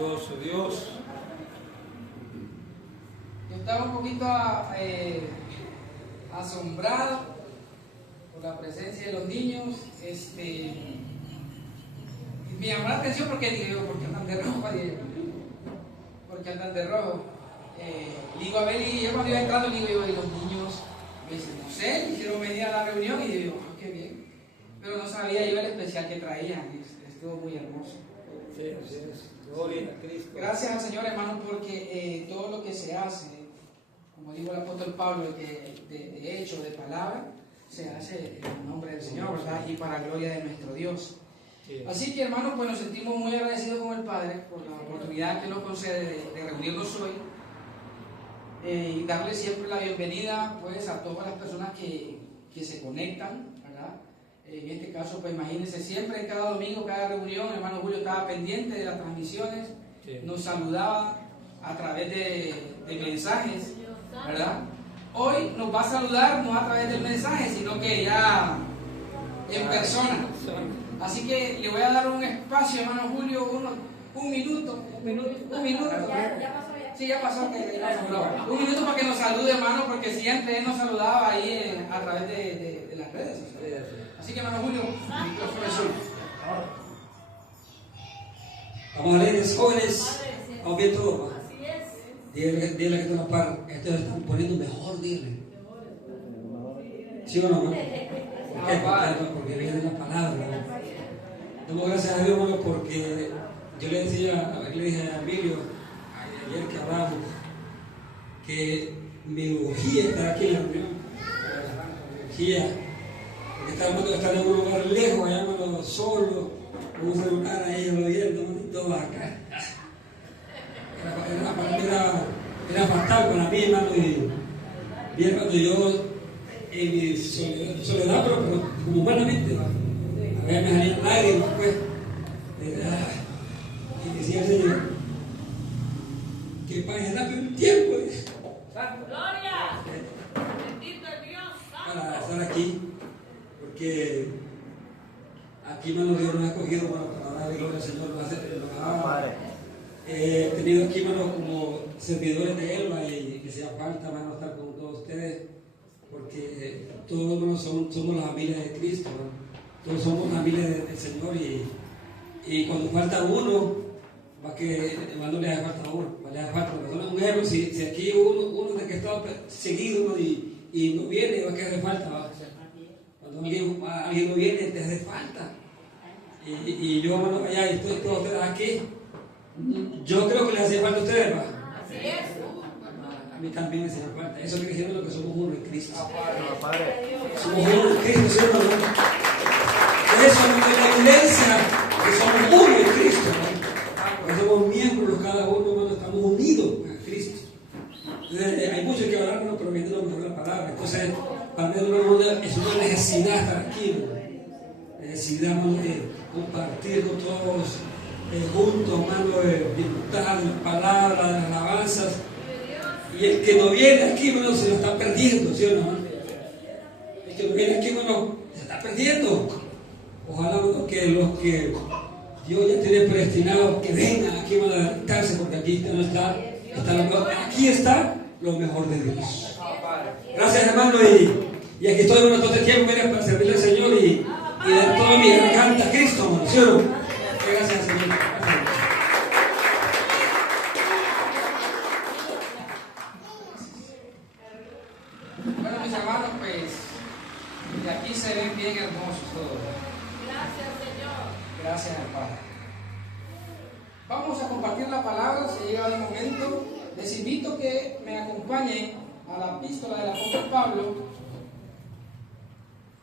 Dios, oh Dios. Yo estaba un poquito asombrado por la presencia de los niños. Me llamó la atención porque digo, ¿por qué andan de rojo? ¿Por qué andan de rojo? Digo, a ver, y yo cuando iba entrando, digo, y los niños, me dicen, no sé, hicieron venir a la reunión y digo, qué bien. Pero no sabía yo el especial que traían, y estuvo muy hermoso. Sí, así es. Gloria a Cristo. Gracias al Señor, hermano, porque todo lo que se hace, como dijo el apóstol Pablo, de hecho, de palabra, se hace en el nombre del Señor, ¿verdad? Y para gloria de nuestro Dios. Sí. Así que, hermanos, pues nos sentimos muy agradecidos con el Padre por la oportunidad que nos concede de reunirnos hoy y darle siempre la bienvenida, pues, a todas las personas que se conectan, ¿verdad? En este caso, pues imagínense, siempre, cada domingo, cada reunión, el hermano Julio estaba pendiente de las transmisiones, Sí. nos saludaba a través de mensajes, ¿verdad? Hoy nos va a saludar no a través del mensaje, sino que ya en persona. Así que le voy a dar un espacio, hermano Julio, un minuto. Ya pasó ya. Sí, ya pasó. Un minuto para que nos salude, hermano, porque siempre él nos saludaba ahí a través de las redes sociales. Así que, hermano Julio, el micrófono es suyo. Vamos a leer, jóvenes. Vamos bien todos. Así es. Dile que tú par. Estos están poniendo mejor, dile. ¿Sí o no? ¿Por qué? Porque viene la palabra. Damos gracias a Dios, hermano, porque yo le dije a Emilio ayer que hablamos que me urgía estar aquí en la reunión. Urgía. Porque estar en un lugar lejos, allá hermano, solo, con un celular ahí, lo viendo, y todo acá. Era fatal para mí, hermano, y bien cuando yo en mi soledad, pero como humanamente, a ver, me salían lágrimas, pues, y decía el Señor, que para un tiempo, Gloria. Bendito es Dios. para estar aquí, porque aquí, hermano, Dios nos ha escogido, hermano, para darle gloria al Señor, he tenido aquí, hermano, como servidores de Elba y que sea falta, hermano, estar con todos ustedes, porque todos, hermano, somos la familia de Cristo, hermano. Todos somos la familia del Señor y cuando falta uno, va que, hermano, le hace falta a uno, le hace falta a una persona. Un ejemplo, si aquí uno de que está seguido, ¿no? y no viene, va que hace falta, ¿va? Cuando alguien no viene, te hace falta. Y yo, hermano, allá estoy todos ustedes aquí. Yo creo que les hace falta a ustedes, ¿va? Así es. A mí también me hace falta. Eso quiere decir lo que somos uno en Cristo. Padre. Somos uno en Cristo, ¿sí o no? Eso es la evidencia que somos uno en Cristo, ¿no? Que somos miembros cada uno, hermano, estamos unidos a Cristo. Entonces, hay mucho que hablar, hermano, pero viendo lo mejor la palabra. Entonces, para mí, hermano, es una necesidad estar aquí, ¿no? Necesidad, hermano, de compartir con todos juntos, hermano, de disfrutar de las palabras, de las alabanzas. Y el que no viene aquí, hermano, se lo está perdiendo, ¿sí o no? El que no viene aquí, hermano, se está perdiendo. Ojalá, hermano, que los que Dios ya tiene predestinados que vengan aquí, hermano, a levantarse, porque aquí no está aquí está lo mejor de Dios. Gracias, hermano, y aquí estoy, hermano, todo este tiempo, mira, para servirle al Señor y de toda mi garganta a Cristo, hermano, ¿sí o no? Gracias, Señor. Bueno, mis hermanos, pues, de aquí se ven bien hermosos todos. Gracias, Señor. Gracias al Padre. Vamos a compartir la palabra, se llega el momento. Les invito que me acompañen a la epístola del apóstol Pablo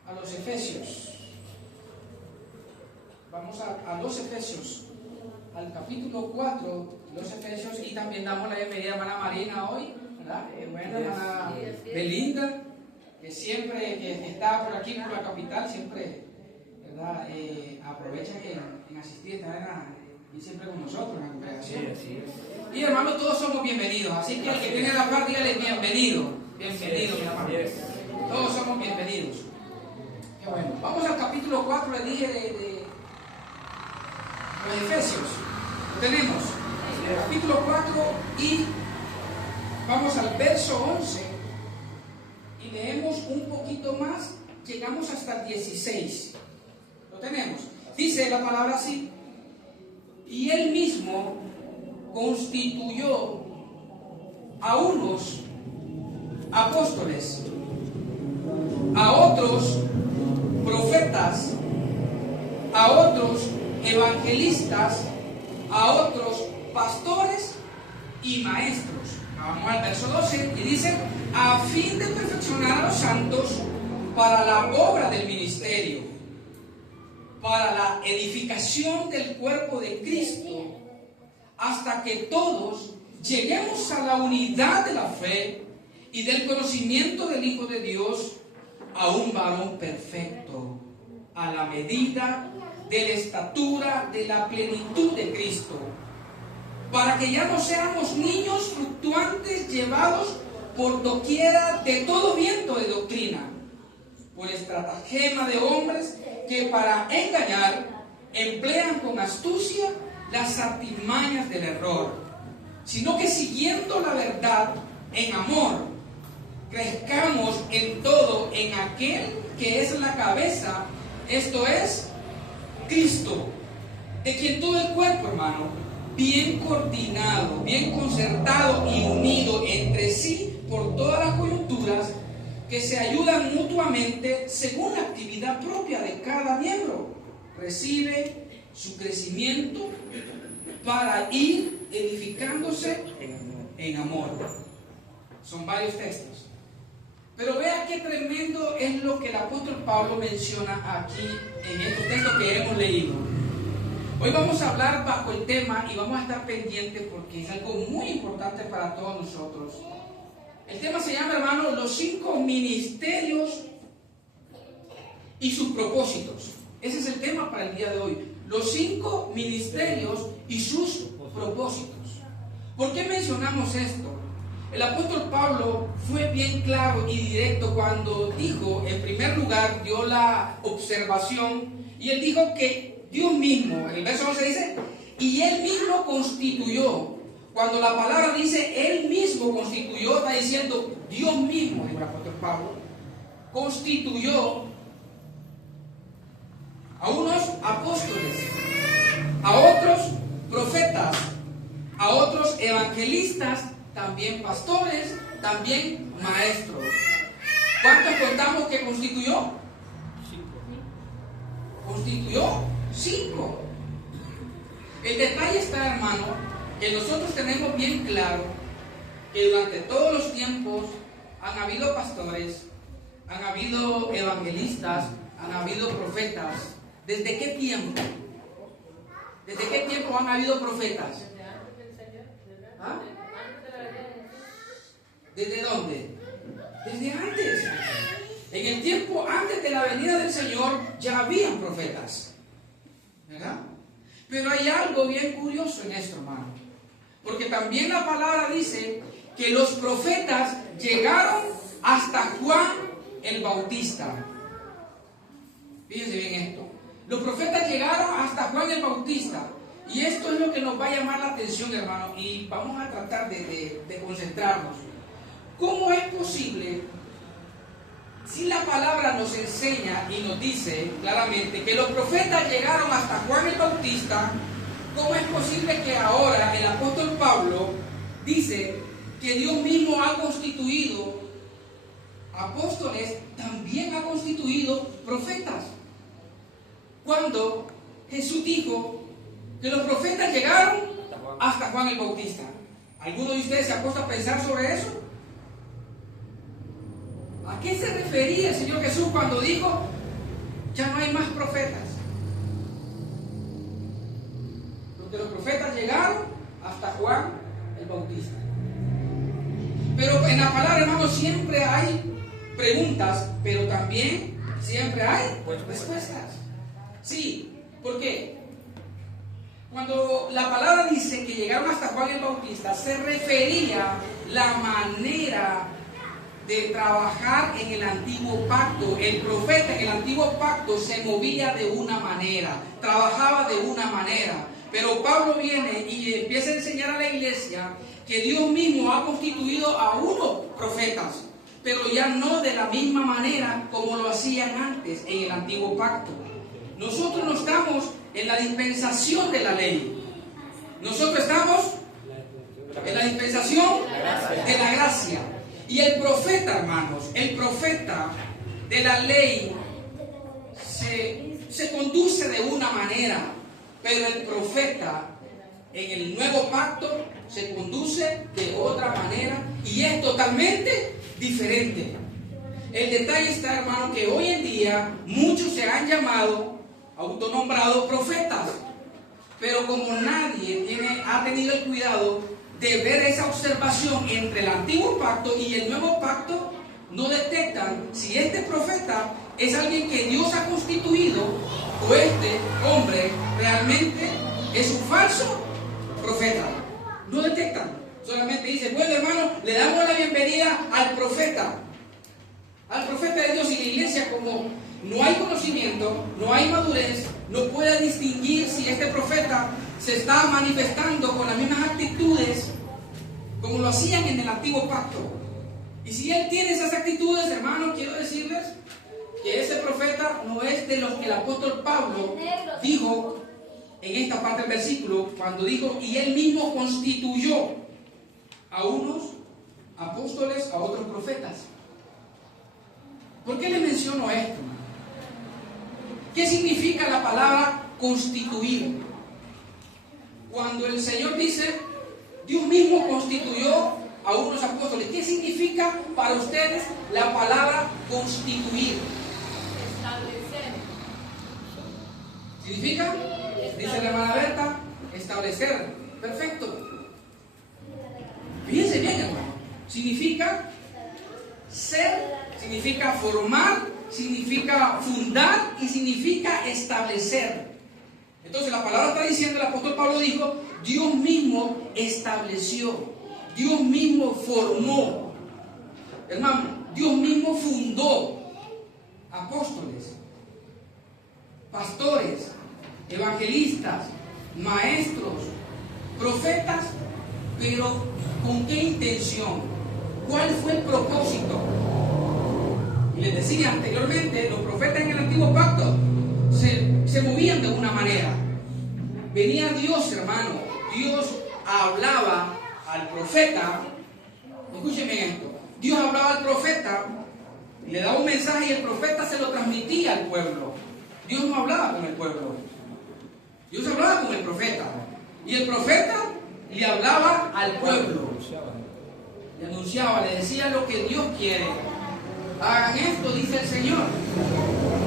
a los Efesios. Vamos a los Efesios, al capítulo 4 de los Efesios, y también damos la bienvenida a hermana Marina hoy, ¿verdad? Buena hermana Belinda, que siempre que está por aquí, por la capital, siempre, ¿verdad? Aprovecha en asistir, estar siempre con nosotros en la congregación. Sí, Y hermanos, todos somos bienvenidos, así que el que tiene la par, dígale bienvenido, bienvenido, mi hermano. Todos somos bienvenidos. Qué bueno. Vamos al capítulo 4, le dije, de los Efesios. ¿Lo tenemos? capítulo 4 y vamos al verso 11 y leemos un poquito más, llegamos hasta el 16. Lo tenemos. Dice la palabra así: y él mismo constituyó a unos apóstoles, a otros profetas, a otros evangelistas, a otros pastores y maestros. Vamos al verso 12 y dice: a fin de perfeccionar a los santos para la obra del ministerio, para la edificación del cuerpo de Cristo, hasta que todos lleguemos a la unidad de la fe y del conocimiento del Hijo de Dios, a un varón perfecto, a la medida de la estatura de la plenitud de Cristo, para que ya no seamos niños fluctuantes llevados por doquiera de todo viento de doctrina, por estratagema de hombres que para engañar emplean con astucia las artimañas del error, sino que siguiendo la verdad en amor, crezcamos en todo en aquel que es la cabeza, esto es Cristo, de quien todo el cuerpo, hermano, bien coordinado, bien concertado y unido entre sí por todas las coyunturas, que se ayudan mutuamente según la actividad propia de cada miembro, recibe su crecimiento para ir edificándose en amor. Son varios textos. Pero vea qué tremendo es lo que el apóstol Pablo menciona aquí en estos textos que hemos leído. Hoy vamos a hablar bajo el tema y vamos a estar pendientes porque es algo muy importante para todos nosotros. El tema se llama, hermano, los 5 ministerios y sus propósitos. Ese es el tema para el día de hoy. Los 5 ministerios y sus propósitos. ¿Por qué mencionamos esto? El apóstol Pablo fue bien claro y directo cuando dijo, en primer lugar, dio la observación y él dijo que Dios mismo, en el verso 11 dice, y él mismo constituyó. Cuando la palabra dice él mismo constituyó, está diciendo Dios mismo, dijo el apóstol Pablo, constituyó a unos apóstoles, a otros profetas, a otros evangelistas, también pastores, también maestros. ¿Cuántos contamos que constituyó? 5. Constituyó 5. El detalle está, hermano, que nosotros tenemos bien claro que durante todos los tiempos han habido pastores, han habido evangelistas, han habido profetas. ¿Desde qué tiempo? ¿Desde qué tiempo han habido profetas? ¿Ah? ¿Desde dónde? Desde antes. En el tiempo antes de la venida del Señor ya habían profetas, ¿verdad? Pero hay algo bien curioso en esto, hermano, porque también la palabra dice que los profetas llegaron hasta Juan el Bautista. Fíjense bien esto. Los profetas llegaron hasta Juan el Bautista. Y esto es lo que nos va a llamar la atención, hermano, y vamos a tratar de concentrarnos. ¿Cómo es posible, si la palabra nos enseña y nos dice claramente que los profetas llegaron hasta Juan el Bautista, cómo es posible que ahora el apóstol Pablo dice que Dios mismo ha constituido apóstoles, también ha constituido profetas? Cuando Jesús dijo que los profetas llegaron hasta Juan el Bautista. ¿Alguno de ustedes se ha puesto a pensar sobre eso? ¿A qué se refería el Señor Jesús cuando dijo, ya no hay más profetas? Porque los profetas llegaron hasta Juan el Bautista. Pero en la palabra, hermano, siempre hay preguntas, pero también siempre hay respuestas. Sí, ¿por qué? Cuando la palabra dice que llegaron hasta Juan el Bautista, se refería la manera de trabajar en el antiguo pacto. El profeta en el antiguo pacto se movía de una manera, trabajaba de una manera. Pero Pablo viene y empieza a enseñar a la iglesia que Dios mismo ha constituido a unos profetas, pero ya no de la misma manera como lo hacían antes en el antiguo pacto. Nosotros no estamos en la dispensación de la ley. Nosotros estamos en la dispensación de la gracia. Y el profeta, hermanos, el profeta de la ley se conduce de una manera, pero el profeta en el nuevo pacto se conduce de otra manera y es totalmente diferente. El detalle está, hermano, que hoy en día muchos se han llamado, autonombrados profetas, pero como nadie ha tenido el cuidado de ver esa observación entre el antiguo pacto y el nuevo pacto, no detectan si este profeta es alguien que Dios ha constituido o este hombre realmente es un falso profeta. No detectan, solamente dice, bueno, hermano, le damos la bienvenida al profeta de Dios. Y la iglesia, como no hay conocimiento, no hay madurez, no puede distinguir si este profeta se está manifestando con las mismas actitudes como lo hacían en el antiguo pacto. Y si él tiene esas actitudes, hermano, quiero decirles que ese profeta no es de los que el apóstol Pablo dijo en esta parte del versículo, cuando dijo, y él mismo constituyó a unos apóstoles, a otros profetas. ¿Por qué le menciono esto? ¿Qué significa la palabra constituir? Cuando el Señor dice, Dios mismo constituyó a unos apóstoles, ¿qué significa para ustedes la palabra constituir? Establecer. ¿Significa? Dice la hermana Berta, establecer. Perfecto. Fíjense bien, hermano. Significa ser, significa formar, significa fundar y significa establecer. Entonces la palabra está diciendo, el apóstol Pablo dijo, Dios mismo estableció, Dios mismo formó, hermano, Dios mismo fundó apóstoles, pastores, evangelistas, maestros, profetas, pero ¿con qué intención? ¿Cuál fue el propósito? Y les decía anteriormente, los profetas en el antiguo pacto se movían de una manera. Venía Dios, hermano, Dios hablaba al profeta. Escúchenme esto, Dios hablaba al profeta, le daba un mensaje y el profeta se lo transmitía al pueblo. Dios no hablaba con el pueblo, Dios hablaba con el profeta, y el profeta le hablaba al pueblo, le anunciaba, le decía lo que Dios quiere. Hagan esto, dice el Señor,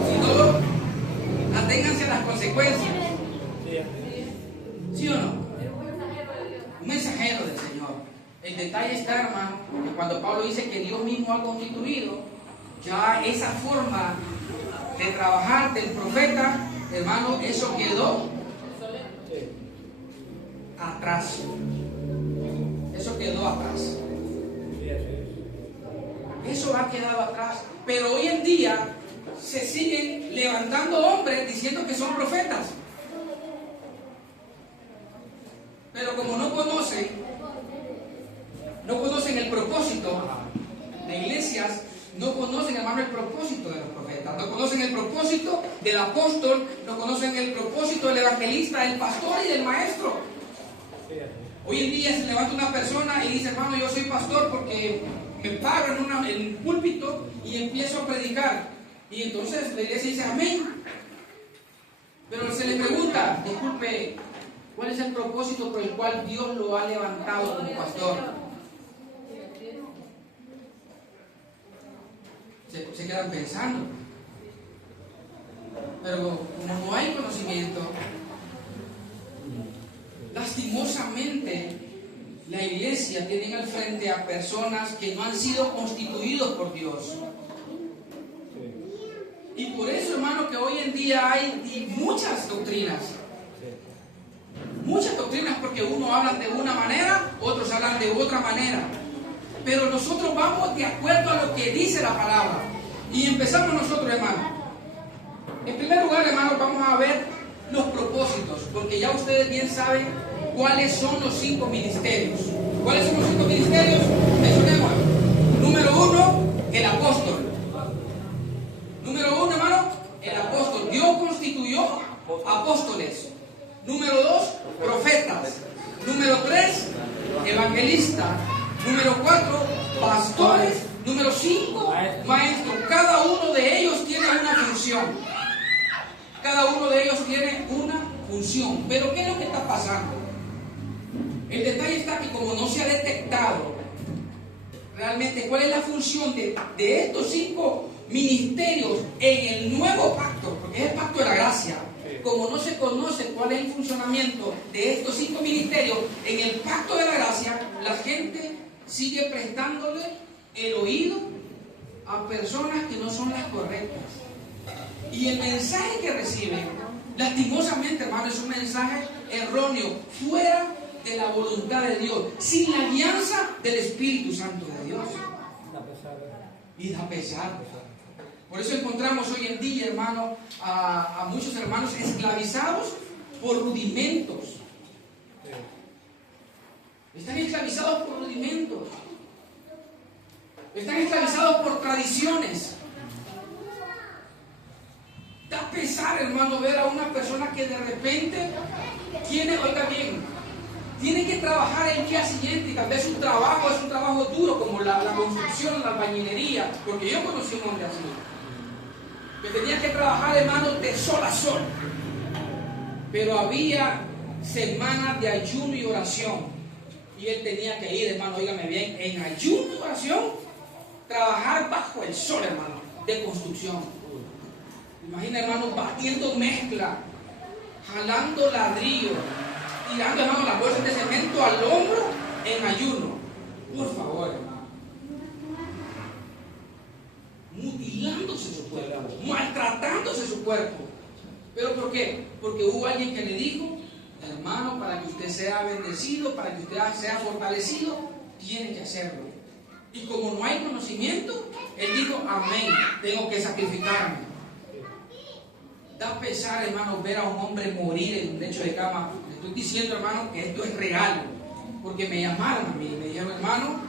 si no, aténganse a las consecuencias. ¿Sí o no? Un mensajero del Señor. El detalle está, hermano, que cuando Pablo dice que Dios mismo ha constituido, ya esa forma de trabajar del profeta, hermano, eso quedó atrás. Eso quedó atrás. Eso ha quedado atrás. Pero hoy en día se siguen levantando hombres diciendo que son profetas. Pero como no conocen el propósito, las iglesias no conocen, hermano, el propósito de los profetas, no conocen el propósito del apóstol, no conocen el propósito del evangelista, del pastor y del maestro. Hoy en día se levanta una persona y dice, hermano, yo soy pastor porque me paro en un púlpito y empiezo a predicar. Y entonces la iglesia dice, amén. Pero se le pregunta, disculpe, ¿cuál es el propósito por el cual Dios lo ha levantado como pastor? Se quedan pensando. Pero como no hay conocimiento, lastimosamente la iglesia tiene al frente a personas que no han sido constituidos por Dios. Y por eso, hermano, que hoy en día hay muchas doctrinas. Muchas doctrinas, porque unos hablan de una manera, otros hablan de otra manera. Pero nosotros vamos de acuerdo a lo que dice la palabra. Y empezamos nosotros, hermano. En primer lugar, hermano, vamos a ver los propósitos, porque ya ustedes bien saben cuáles son los 5 ministerios. ¿Cuáles son los 5 ministerios? Mencionemos. Número 1, el apóstol. Número 1, hermano, el apóstol. Dios constituyó apóstoles. Número 2, profetas. Número 3, evangelistas. Número 4, pastores. Número 5, maestros. Cada uno de ellos tiene una función. Cada uno de ellos tiene una función. Pero ¿qué es lo que está pasando? El detalle está que como no se ha detectado realmente cuál es la función de estos 5 ministerios en el nuevo pacto, porque es el pacto de la gracia, como no se conoce cuál es el funcionamiento de estos 5 ministerios en el pacto de la gracia, la gente sigue prestándole el oído a personas que no son las correctas. Y el mensaje que reciben, lastimosamente, hermano, es un mensaje erróneo, fuera de la voluntad de Dios, sin la guianza del Espíritu Santo de Dios. Y da pesar. Por eso encontramos hoy en día, hermano, a muchos hermanos esclavizados por rudimentos. Están esclavizados por rudimentos. Están esclavizados por tradiciones. Da pesar, hermano, ver a una persona que de repente tiene, oiga bien, tiene que trabajar el día siguiente y tal vez su trabajo es un trabajo duro como la construcción, la albañilería, porque yo conocí un hombre así, que tenía que trabajar, hermano, de sol a sol, pero había semanas de ayuno y oración y él tenía que ir, hermano, óigame bien, en ayuno y oración, trabajar bajo el sol, hermano, de construcción. Imagina, hermano, batiendo mezcla, jalando ladrillo, tirando, hermano, las bolsas de cemento al hombro en ayuno. Por favor, hermano. Mutilándose su cuerpo, maltratándose su cuerpo. ¿Pero por qué? Porque hubo alguien que le dijo, hermano, para que usted sea bendecido, para que usted sea fortalecido, tiene que hacerlo. Y como no hay conocimiento, él dijo, amén, tengo que sacrificarme. Da pesar, hermano, ver a un hombre morir en un lecho de cama. Le estoy diciendo, hermano, que esto es real, porque me llamaron a mí, me dijeron, hermano,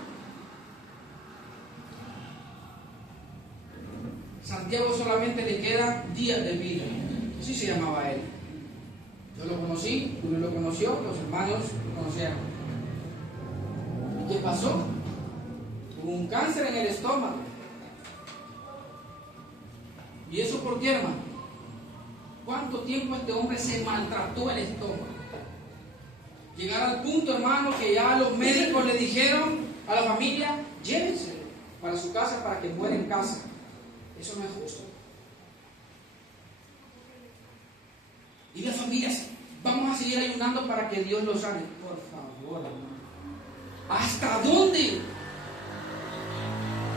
Santiago solamente le quedan días de vida. Así se llamaba él. Yo lo conocí, uno lo conoció, los hermanos lo conocieron. ¿Y qué pasó? Tuvo un cáncer en el estómago. ¿Y eso por qué, hermano? ¿Cuánto tiempo este hombre se maltrató el estómago? Llegar al punto, hermano, que ya los médicos le dijeron a la familia, llévense para su casa para que muera en casa. Eso no es justo. Y las familias, vamos a seguir ayunando para que Dios los sane. Por favor, hermano. ¿Hasta dónde?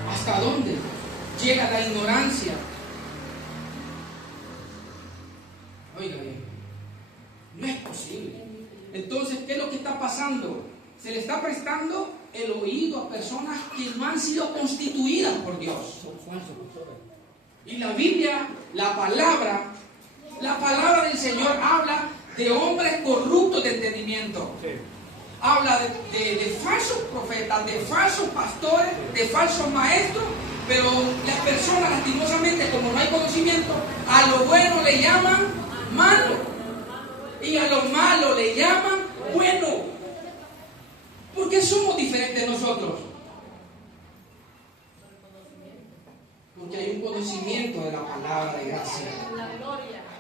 ¿Hasta dónde llega la ignorancia? Oiga bien, no es posible. Entonces, ¿qué es lo que está pasando? Se le está prestando el oído a personas que no han sido constituidas por Dios. Y la Biblia, la palabra del Señor habla de hombres corruptos de entendimiento. Habla de falsos profetas, de falsos pastores, de falsos maestros. Pero las personas, lastimosamente, como no hay conocimiento, a lo bueno le llaman malo y a lo malo le llaman bueno. ¿Por qué somos diferentes nosotros? Porque hay un conocimiento de la palabra de gracia.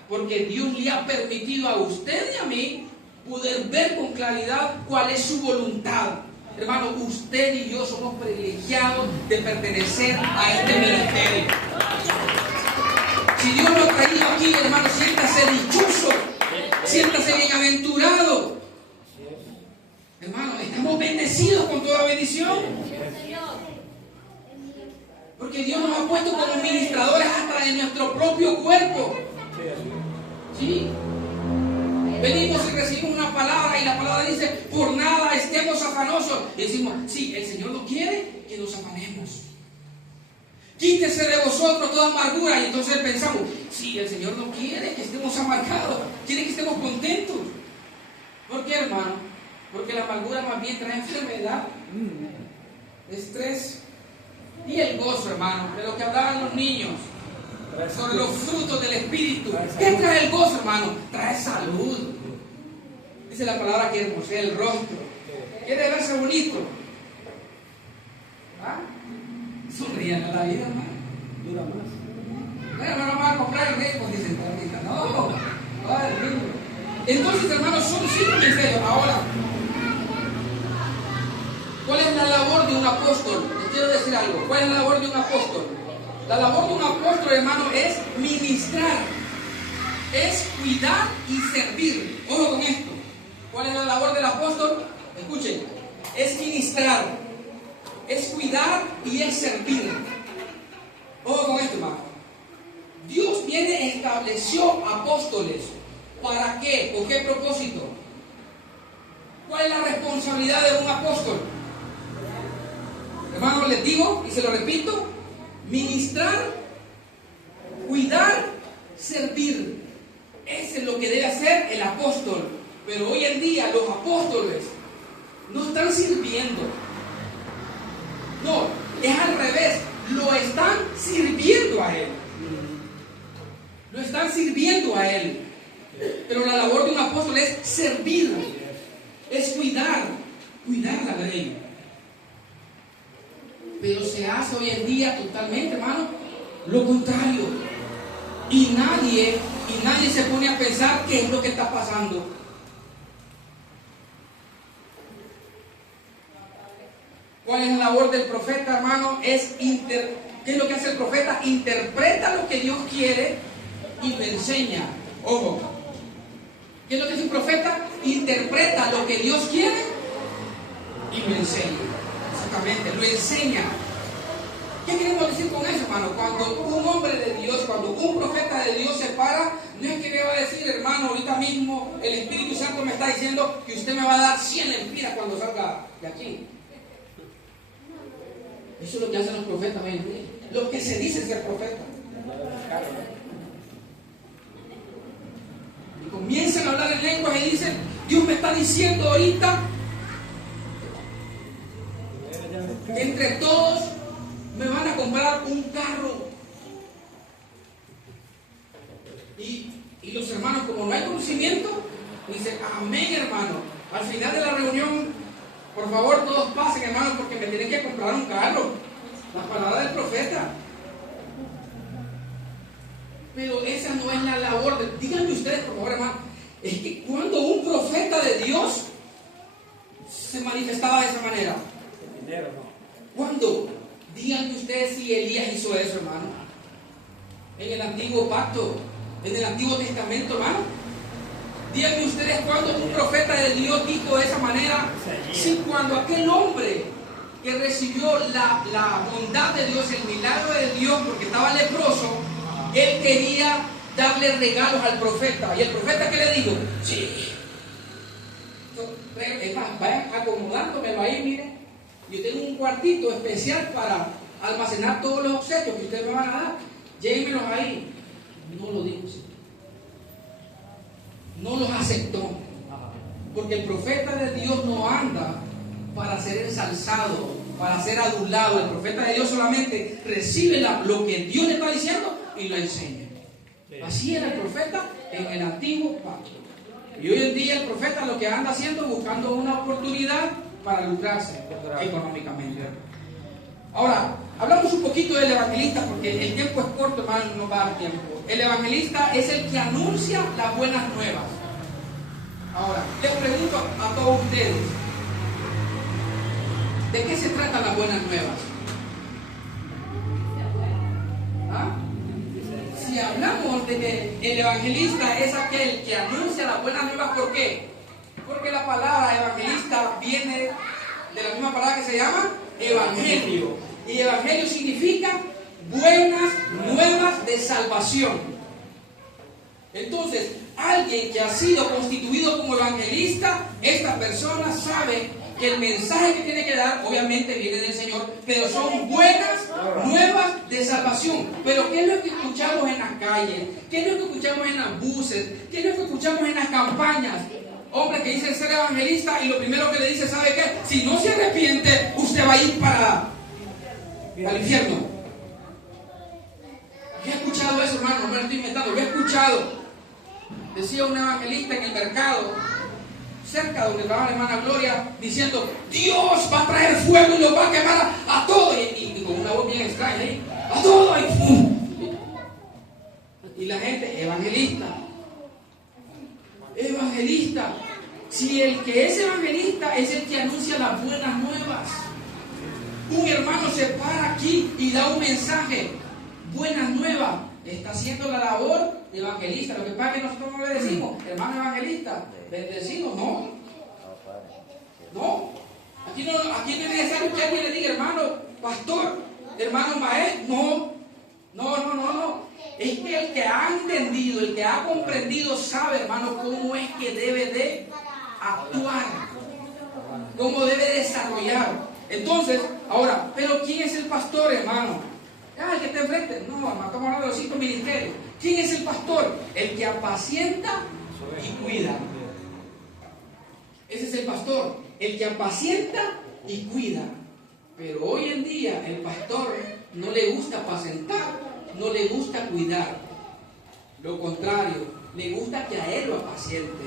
Porque Dios le ha permitido a usted y a mí poder ver con claridad cuál es su voluntad. Hermano, usted y yo somos privilegiados de pertenecer a este ministerio. Si Dios lo ha traído aquí, hermano, siéntase dichoso, siéntase bienaventurado. Hermano, estamos bendecidos con toda bendición. Porque Dios nos ha puesto como ministradores hasta de nuestro propio cuerpo. ¿Sí? Venimos y recibimos una palabra y la palabra dice, por nada estemos afanosos. Y decimos, sí, el Señor no quiere que nos afanemos. Quítese de vosotros toda amargura. Y entonces pensamos, sí, el Señor no quiere que estemos amargados, quiere que estemos contentos. ¿Por qué, hermano? Porque la amargura más bien trae enfermedad, estrés y el gozo, hermano, de lo que hablaban los niños sobre los frutos del Espíritu. ¿Qué trae el gozo, hermano? Trae salud. Dice la palabra que hermosea el rostro. ¿Quiere verse bonito? ¿Ah? Sonrían a la vida, hermano. Dura más. No, hermano, vamos a comprar el rey, porque dicen, no, ay, entonces, hermanos, son 5 misterios. Ahora, ¿cuál es la labor de un apóstol? Les quiero decir algo. ¿Cuál es la labor de un apóstol? La labor de un apóstol, hermano, es ministrar, es cuidar y servir. Ojo con esto. ¿Cuál es la labor del apóstol? Escuchen, es ministrar, es cuidar y es servir. Ojo con esto, hermano. Dios viene y estableció apóstoles. ¿Para qué? ¿Con qué propósito? ¿Cuál es la responsabilidad de un apóstol? Hermanos, les digo y se lo repito: ministrar, cuidar, servir. Eso es lo que debe hacer el apóstol. Pero hoy en día los apóstoles no están sirviendo. No, es al revés. Lo están sirviendo a Él. Lo están sirviendo a Él. Pero la labor de un apóstol es servir, es cuidar la grey. Pero se hace hoy en día totalmente, hermano, lo contrario. Y nadie se pone a pensar qué es lo que está pasando. ¿Cuál es la labor del profeta, hermano? ¿Qué es lo que hace el profeta? Interpreta lo que Dios quiere y lo enseña. Ojo. ¿Qué es lo que hace un profeta? Interpreta lo que Dios quiere y lo enseña. Exactamente, lo enseña. ¿Qué queremos decir con eso, hermano? Cuando un hombre de Dios, cuando un profeta de Dios se para, no es que me va a decir, hermano, ahorita mismo el Espíritu Santo me está diciendo que usted me va a dar 100 lempiras cuando salga de aquí. Eso es lo que hacen los profetas hoy en día. Lo que se dice ser profeta. Y comienzan a hablar en lenguas y dicen, Dios me está diciendo ahorita que entre todos me van a comprar un carro. Y los hermanos, como no hay conocimiento, dicen, amén, hermano. Al final de la reunión, por favor, todos pasen, hermano, porque me tienen que comprar un carro. La palabra del profeta. Pero esa no es la labor de... Díganme ustedes, por favor, hermano. Es que cuando un profeta de Dios se manifestaba de esa manera. ¿Cuándo? Díganme ustedes si Elías hizo eso, hermano. En el antiguo pacto, en el Antiguo Testamento, hermano. Díganme ustedes cuándo un profeta de Dios dijo de esa manera. Si cuando aquel hombre que recibió la bondad de Dios, el milagro de Dios, porque estaba leproso, él quería darle regalos al profeta. ¿Y el profeta qué le dijo? Sí. Es más, vayan acomodándomelo ahí, miren. Yo tengo un cuartito especial para almacenar todos los obsequios que ustedes me van a dar. Llévenmelos ahí. No lo dijo así. No los aceptó. Porque el profeta de Dios no anda para ser ensalzado, para ser adulado. El profeta de Dios solamente recibe lo que Dios le está diciendo y lo enseña. Así era el profeta en el antiguo pacto. Y hoy en día el profeta lo que anda haciendo es buscando una oportunidad para lucrarse económicamente. Ahora, hablamos un poquito del evangelista porque el tiempo es corto, hermano, no va a dar tiempo. El evangelista es el que anuncia las buenas nuevas. Ahora, les pregunto a todos ustedes, ¿de qué se tratan las buenas nuevas? ¿Ah? Si hablamos de que el evangelista es aquel que anuncia las buenas nuevas, ¿por qué? Porque la palabra evangelista viene de la misma palabra que se llama evangelio. Y evangelio significa buenas nuevas de salvación. Entonces, alguien que ha sido constituido como evangelista, esta persona sabe que el mensaje que tiene que dar, obviamente viene del Señor, pero son buenas nuevas de salvación. Pero ¿qué es lo que escuchamos en las calles? ¿Qué es lo que escuchamos en los buses? ¿Qué es lo que escuchamos en las campañas? Hombres que dicen ser evangelista y lo primero que le dice, ¿sabe qué? Si no se arrepiente, usted va a ir para el infierno. Yo he escuchado eso, hermano, no me lo estoy inventando, lo he escuchado. Decía un evangelista en el mercado, cerca donde estaba la hermana Gloria, diciendo, Dios va a traer fuego y los va a quemar a todos. Y con una voz bien extraña ahí, a todos. Y la gente, evangelista. Si el que es evangelista es el que anuncia las buenas nuevas. Un hermano se para aquí y da un mensaje, buenas nuevas. Está haciendo la labor de evangelista. Lo que pasa es que nosotros no le decimos, hermano evangelista, bendecido, no. No. Aquí no es necesario que alguien le diga, hermano pastor, hermano maestro. No. Es que el que ha entendido, el que ha comprendido, sabe, hermano, cómo es que debe de actuar, cómo debe desarrollar. Entonces, ahora, ¿pero quién es el pastor, hermano? El que está enfrente. No, hermano, estamos hablando de los 5 ministerios. ¿Quién es el pastor? El que apacienta y cuida. Ese es el pastor, el que apacienta y cuida. Pero hoy en día el pastor no le gusta apacentar, no le gusta cuidar. Lo contrario, le gusta que a él lo apaciente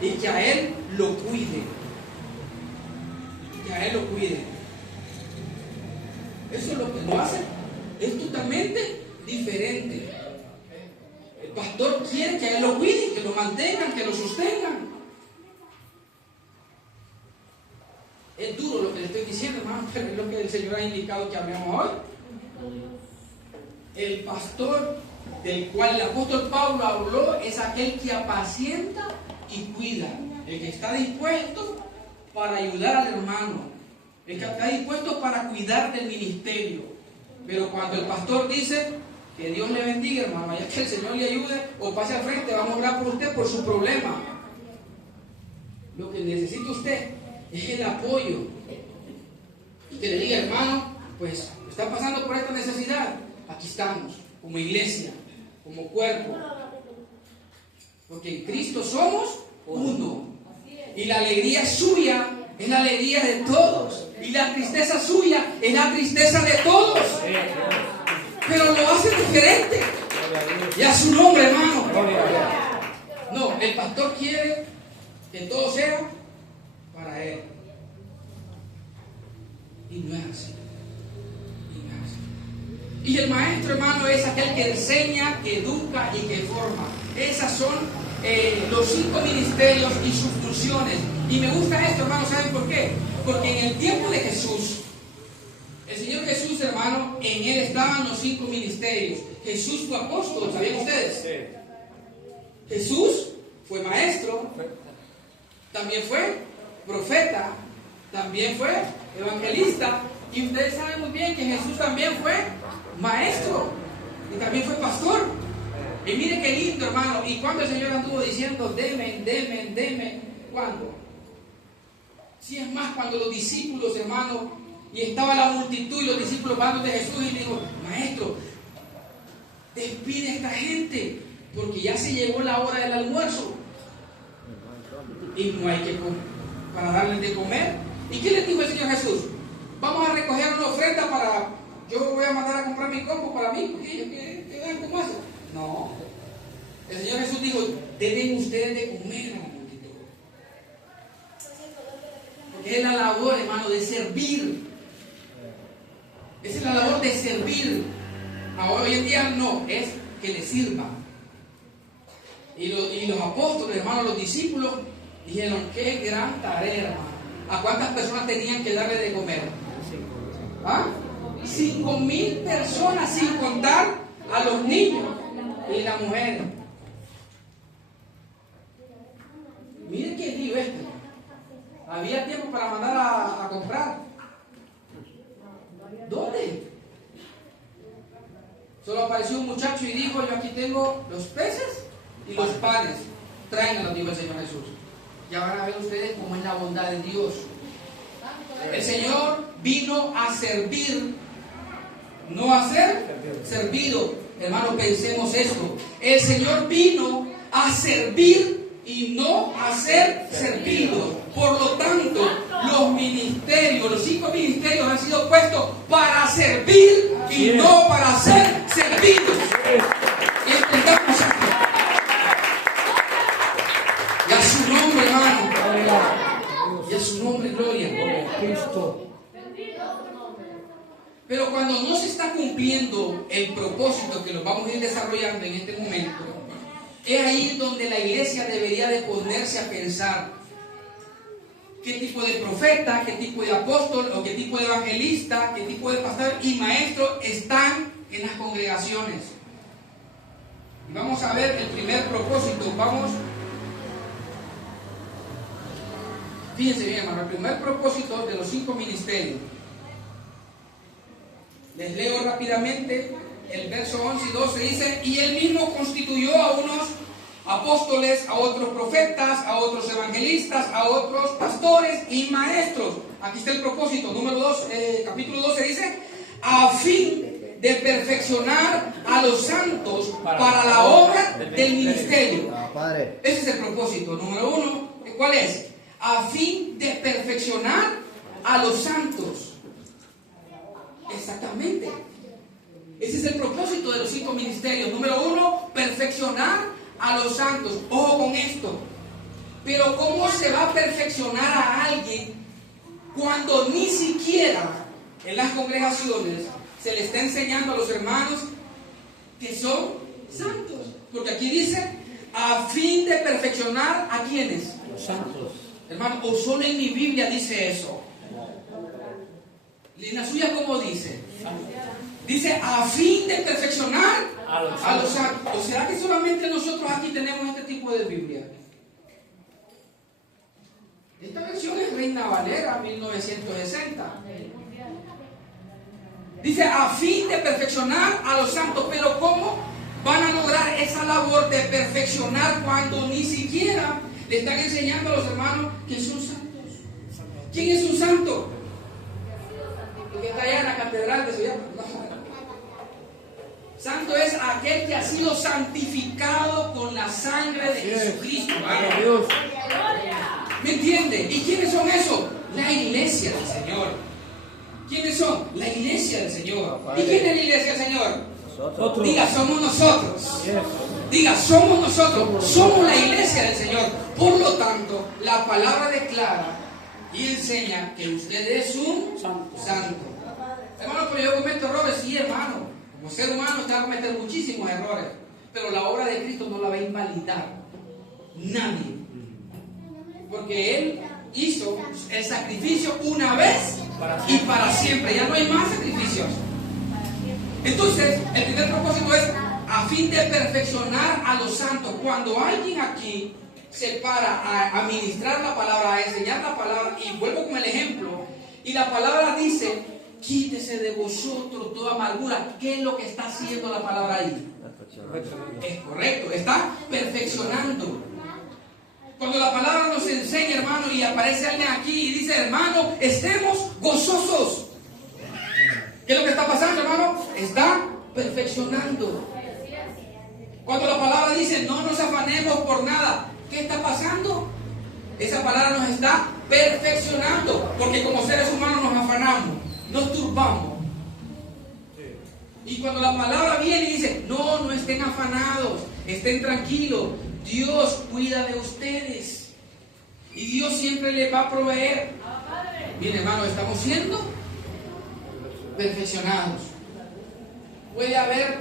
y que a él lo cuide. Que a él lo cuide. Eso es lo que lo hace. Es totalmente diferente. El pastor quiere que a él lo cuiden, que lo mantengan, que lo sostengan. Es duro lo que le estoy diciendo, hermano, pero es lo que el Señor ha indicado que hablemos hoy. El pastor del cual el apóstol Pablo habló es aquel que apacienta y cuida. El que está dispuesto para ayudar al hermano. El que está dispuesto para cuidar del ministerio. Pero cuando el pastor dice que Dios le bendiga, hermano, ya que el Señor le ayude o pase al frente, vamos a orar por usted, por su problema. Lo que necesita usted es el apoyo. Y que le diga, hermano, pues está pasando por esta necesidad. Aquí estamos, como iglesia, como cuerpo. Porque en Cristo somos uno. Y la alegría suya es la alegría de todos. Y la tristeza suya es la tristeza de todos. Pero lo hace diferente. Y a su nombre, hermano. No, el pastor quiere que todo sea para él. Y no es así. Y el maestro, hermano, es aquel que enseña, que educa y que forma. Esas son los 5 ministerios y sus funciones. Y me gusta esto, hermano, ¿saben por qué? Porque en el tiempo de Jesús, el Señor Jesús, hermano, en Él estaban los 5 ministerios. Jesús fue apóstol, ¿sabían ustedes? Jesús fue maestro, también fue profeta, también fue evangelista. Y ustedes saben muy bien que Jesús también fue maestro y también fue pastor. Y mire qué lindo, hermano. Y cuando el Señor anduvo diciendo, deme, ¿cuándo? Si es más, cuando los discípulos, hermano, y estaba la multitud y los discípulos van de Jesús y le dijo, maestro, despide a esta gente porque ya se llegó la hora del almuerzo y no hay que comer, para darles de comer. ¿Y qué les dijo el Señor Jesús? Vamos a recoger una ofrenda para, yo voy a mandar a comprar mi combo para mí, porque ellos que vean cómo hacen. No, el Señor Jesús dijo, deben ustedes de comer a la multitud. Porque es la labor, hermano, de servir. Esa es la labor de servir. Ahora, hoy en día no, es que le sirvan. Y los apóstoles, hermano, los discípulos, dijeron, qué gran tarea, hermano. ¿A cuántas personas tenían que darle de comer? ¿Ah? 5,000 personas, sin contar a los niños y las mujeres. Miren qué lío esto. Había tiempo para mandar a comprar. ¿Dónde? Solo apareció un muchacho y dijo, yo aquí tengo los peces y los panes, tráiganlo, dijo el Señor Jesús. Ya van a ver ustedes cómo es la bondad de Dios. El Señor vino a servir, no a ser servido. Hermano, pensemos esto. El Señor vino a servir y no a ser servido. Por lo tanto, los ministerios, los 5 ministerios han sido puestos para servir y no para ser servidos. Entendamos esto. Y a su nombre, hermano. Y a su nombre, gloria. Cristo. Pero cuando no se está cumpliendo el propósito que lo vamos a ir desarrollando en este momento, es ahí donde la iglesia debería de ponerse a pensar qué tipo de profeta, qué tipo de apóstol o qué tipo de evangelista, qué tipo de pastor y maestro están en las congregaciones. Y vamos a ver el primer propósito. Fíjense bien, hermano, el primer propósito de los 5 ministerios. Les leo rápidamente el verso 11 y 12. Dice: y él mismo constituyó a unos apóstoles, a otros profetas, a otros evangelistas, a otros pastores y maestros. Aquí está el propósito. Número 2, capítulo 12 dice: a fin de perfeccionar a los santos para la obra del ministerio. Ese es el propósito. Número 1, ¿cuál es? A fin de perfeccionar a los santos. Exactamente. Ese es el propósito de los 5 ministerios. Número 1, perfeccionar a los santos. Ojo con esto. Pero ¿cómo se va a perfeccionar a alguien cuando ni siquiera en las congregaciones se le está enseñando a los hermanos que son santos? Porque aquí dice, a fin de perfeccionar a quienes. Los santos. Hermano, o solo en mi Biblia dice eso. ¿En la suya cómo dice? Dice, a fin de perfeccionar a los santos. ¿O será que solamente nosotros aquí tenemos este tipo de Biblia? Esta versión es Reina Valera 1960. Dice, a fin de perfeccionar a los santos. Pero ¿cómo van a lograr esa labor de perfeccionar cuando ni siquiera le están enseñando a los hermanos que son santos? ¿Quién es un santo? El que está allá en la catedral que se llama. Santo es aquel que ha sido santificado con la sangre de Jesucristo. ¿Me entiende? ¿Y quiénes son esos? La iglesia del Señor. ¿Quiénes son? La iglesia del Señor. ¿Y quién es la iglesia del Señor? Nosotros. Diga, somos nosotros. Diga, somos nosotros. Somos la iglesia del Señor. Por lo tanto, la palabra declara y enseña que usted es un santo. Hermano, pero yo cometo errores. Sí, hermano. Como ser humano usted va a cometer muchísimos errores. Pero la obra de Cristo no la va a invalidar nadie. Porque Él hizo el sacrificio una vez y para siempre. Ya no hay más sacrificios. Entonces, el primer propósito es a fin de perfeccionar a los santos. Cuando alguien aquí se para a ministrar la palabra, a enseñar la palabra, y vuelvo con el ejemplo, y la palabra dice, quítese de vosotros toda amargura. ¿Qué es lo que está haciendo la palabra ahí? Es correcto, está perfeccionando. Cuando la palabra nos enseña, hermano, y aparece alguien aquí y dice, hermano, estemos gozosos. ¿Qué es lo que está pasando, hermano? Está perfeccionando. Cuando la palabra dice, no nos afanemos por nada, ¿qué está pasando? Esa palabra nos está perfeccionando, porque como seres humanos nos afanamos, nos turbamos. Y cuando la palabra viene y dice, no estén afanados, estén tranquilos, Dios cuida de ustedes y Dios siempre les va a proveer. Bien, hermano, estamos siendo perfeccionados. Puede haber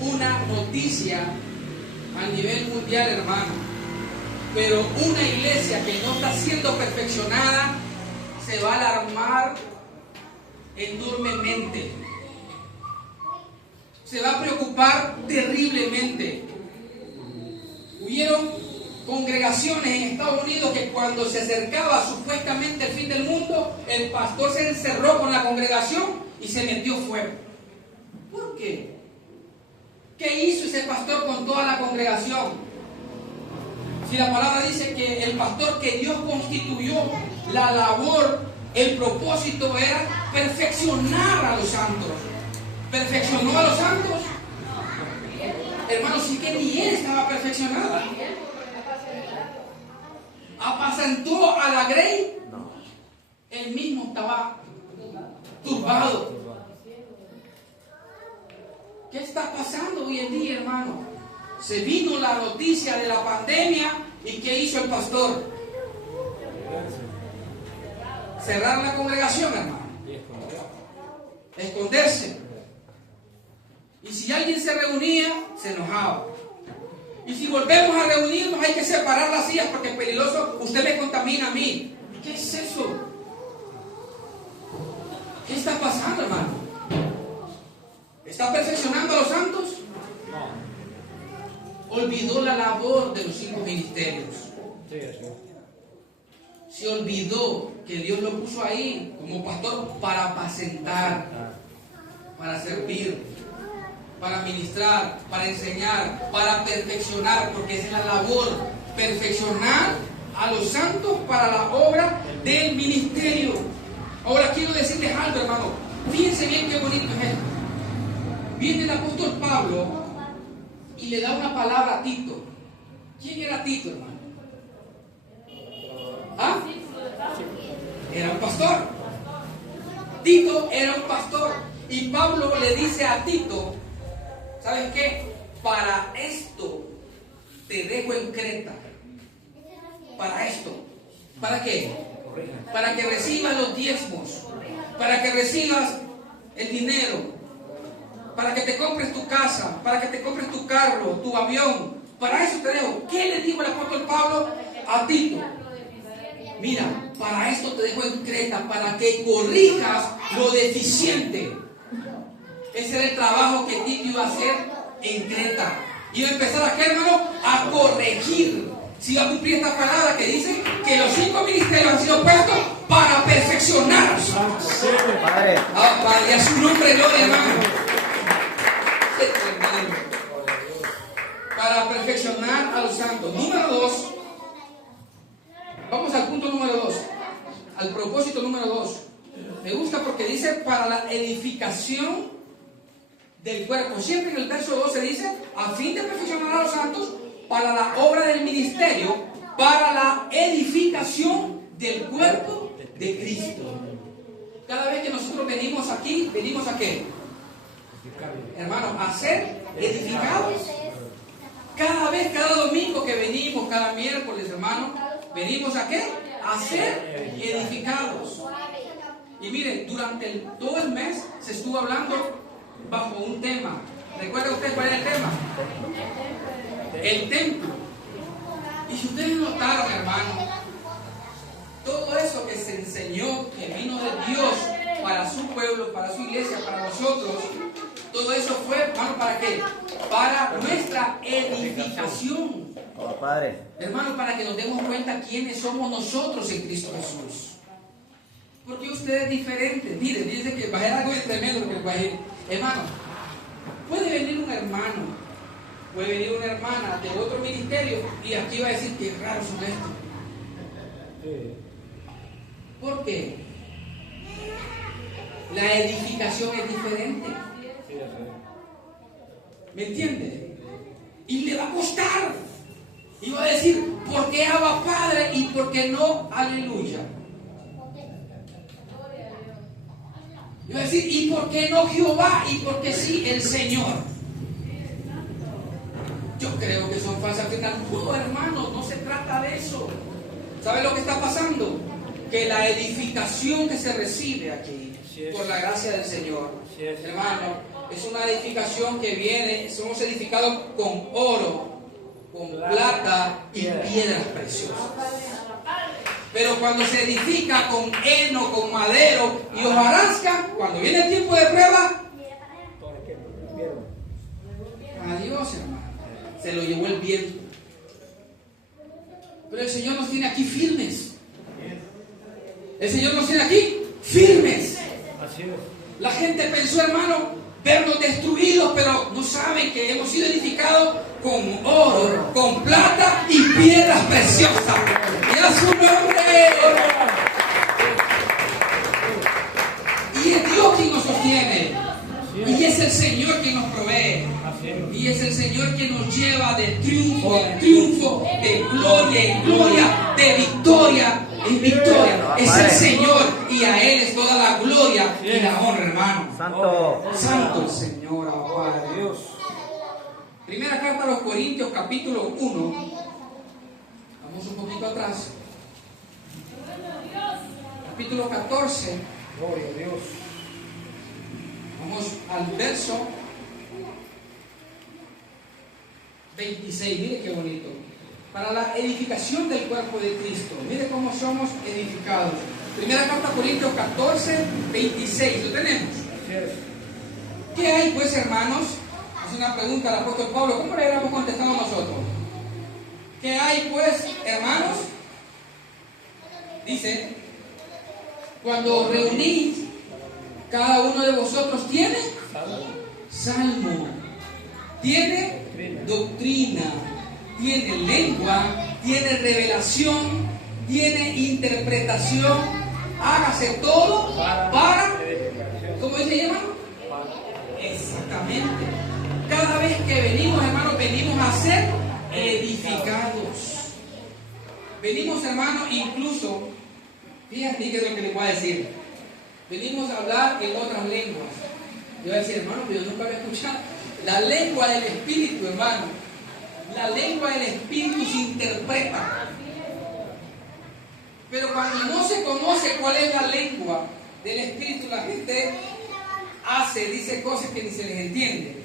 una noticia a nivel mundial, hermano, pero una iglesia que no está siendo perfeccionada se va a alarmar enormemente. Se va a preocupar terriblemente. Hubieron congregaciones en Estados Unidos que cuando se acercaba supuestamente el fin del mundo, el pastor se encerró con la congregación y se metió fuera. ¿Por qué? ¿Qué hizo ese pastor con toda la congregación? Si la palabra dice que el pastor que Dios constituyó, la labor, el propósito era perfeccionar a los santos. ¿Perfeccionó a los santos? Hermanos, sí que ni él estaba perfeccionado. ¿Apacentó a la grey? Él mismo estaba turbado. ¿Qué está pasando hoy en día, hermano? Se vino la noticia de la pandemia y ¿qué hizo el pastor? Cerrar la congregación, hermano. Esconderse. Y si alguien se reunía, se enojaba. Y si volvemos a reunirnos, hay que separar las sillas porque es peligroso. Usted me contamina a mí. ¿Qué es eso? ¿Qué está pasando, hermano? ¿Está perfeccionando a los santos? Olvidó la labor de los 5 ministerios. Se olvidó que Dios lo puso ahí como pastor para apacentar, para servir, para ministrar, para enseñar, para perfeccionar, porque esa es la labor, perfeccionar a los santos para la obra del ministerio. Ahora quiero decirles algo, hermano. Fíjense bien qué bonito es esto. Viene el apóstol Pablo y le da una palabra a Tito. ¿Quién era Tito, hermano? ¿Ah? Era un pastor. Tito era un pastor. Y Pablo le dice a Tito, ¿sabes qué? Para esto te dejo en Creta. Para esto. ¿Para qué? Para que recibas los diezmos. Para que recibas el dinero. Para que te compres tu casa. Para que te compres tu carro, tu avión. Para eso te dejo. ¿Qué le dijo el apóstol Pablo a Tito? Mira, para esto te dejo en Creta. Para que corrijas lo deficiente. Ese era el trabajo que Tito iba a hacer en Creta. Iba a empezar a, ¿qué, hermano? A corregir. Si iba a cumplir esta palabra que dice que los 5 ministerios han sido puestos para perfeccionar. Padre. Padre, a su nombre, gloria, hermano. Para perfeccionar a los santos. Número 2. Vamos al punto número 2. Al propósito número 2. Me gusta porque dice para la edificación del cuerpo. Siempre en el verso 12 dice, a fin de perfeccionar a los santos, para la obra del ministerio, para la edificación del cuerpo de Cristo. Cada vez que nosotros venimos aquí, ¿venimos a qué? Hermano, a ser edificados. Cada vez, cada domingo que venimos, cada miércoles, hermano, ¿venimos a qué? A ser edificados. Y miren, durante todo el mes se estuvo hablando bajo un tema. ¿Recuerda usted cuál era el tema? El templo. Y si ustedes notaron, hermano, todo eso que se enseñó, que vino de Dios para su pueblo, para su iglesia, para nosotros, todo eso fue, hermano, ¿para qué? Para nuestra edificación. Padre. Hermano, para que nos demos cuenta quiénes somos nosotros en Cristo Jesús. Porque usted es diferente. Miren, dice que va a ser algo tremendo que va a ir. Hermano, puede venir un hermano, puede venir una hermana de otro ministerio y aquí va a decir que raros son estos. ¿Por qué? La edificación es diferente. ¿Me entiende? Y le va a costar. Y va a decir, ¿por qué Abba Padre y por qué no Aleluya? Y va a decir, ¿y por qué no Jehová? ¿Y por qué sí el Señor? Yo creo que son falsas final. No, hermanos, no se trata de eso. ¿Sabe lo que está pasando? Que la edificación que se recibe aquí, por la gracia del Señor, hermano, es una edificación que viene, somos edificados con oro, con plata y piedras preciosas. Pero cuando se edifica con heno, con madero y hojarasca, cuando viene el tiempo de prueba, adiós, hermano, se lo llevó el viento. Pero el Señor nos tiene aquí firmes. El Señor nos tiene aquí firmes. La gente pensó, hermano, vernos destruidos, pero no saben que hemos sido edificados con oro, con plata y piedras preciosas. Y a su nombre. Y es Dios quien nos sostiene. Y es el Señor quien nos provee. Y es el Señor quien nos lleva de triunfo en triunfo, de gloria en gloria, de victoria en victoria. Es el Señor y a Él es toda la gloria y la honra, hermano. Santo. Santo el Señor, ahora Dios. Primera carta a los Corintios, capítulo 1. Vamos un poquito atrás. Capítulo 14. Gloria a Dios. Vamos al verso 26. Mire qué bonito. Para la edificación del cuerpo de Cristo. Mire cómo somos edificados. Primera carta a Corintios 14, 26. ¿Lo tenemos? ¿Qué hay pues, hermanos? Es una pregunta al apóstol Pablo. ¿Cómo le hubiéramos contestado nosotros? ¿Qué hay pues, hermanos? Dice, cuando os reunís, cada uno de vosotros tiene salmo, tiene doctrina, tiene lengua, tiene revelación, tiene interpretación. Hágase todo para, ¿cómo dice, hermano? Exactamente. Cada vez que venimos, hermanos, venimos a ser edificados. Venimos, hermanos, incluso, fíjate que es lo que les voy a decir. Venimos a hablar en otras lenguas. Yo voy a decir, hermano, pero yo nunca había escuchado. La lengua del Espíritu, hermano. La lengua del Espíritu se interpreta. Pero cuando no se conoce cuál es la lengua del Espíritu, la gente dice cosas que ni se les entiende.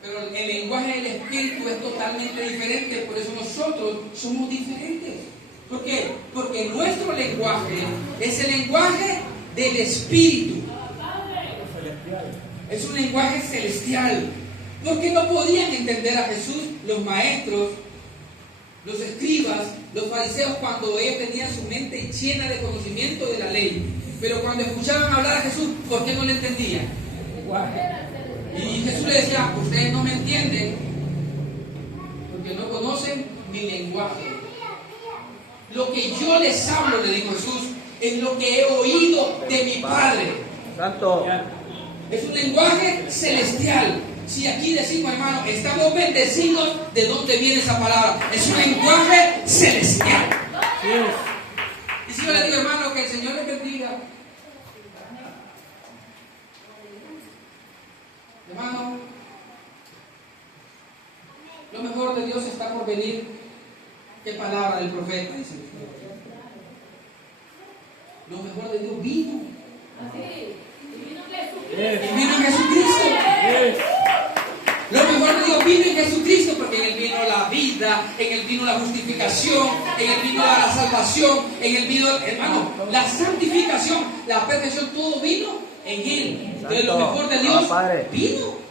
Pero el lenguaje del Espíritu es totalmente diferente, por eso nosotros somos diferentes. ¿Por qué? Porque nuestro lenguaje es el lenguaje del Espíritu. Es un lenguaje celestial. ¿Por qué no podían entender a Jesús los maestros, los escribas, los fariseos, cuando ellos tenían su mente llena de conocimiento de la ley? Pero cuando escuchaban hablar a Jesús, ¿por qué no le entendían? Y Jesús le decía, ustedes no me entienden porque no conocen mi lenguaje. Lo que yo les hablo, le dijo Jesús, es lo que he oído de mi Padre. Santo. Es un lenguaje celestial. Si aquí decimos, hermano, estamos bendecidos, ¿de dónde viene esa palabra? Es un lenguaje celestial. Y si yo le digo, hermano, que el Señor les bendiga. Hermano, lo mejor de Dios está por venir. ¿Qué palabra del profeta? Dice el profeta. Lo mejor de Dios vino. Y vino en Jesucristo. Lo mejor de Dios vino en Jesucristo, porque en Él vino la vida, en Él vino la justificación, en Él vino la salvación, en Él vino, hermano, la santificación, la perfección, todo vino en Él. Entonces lo mejor de Dios vino.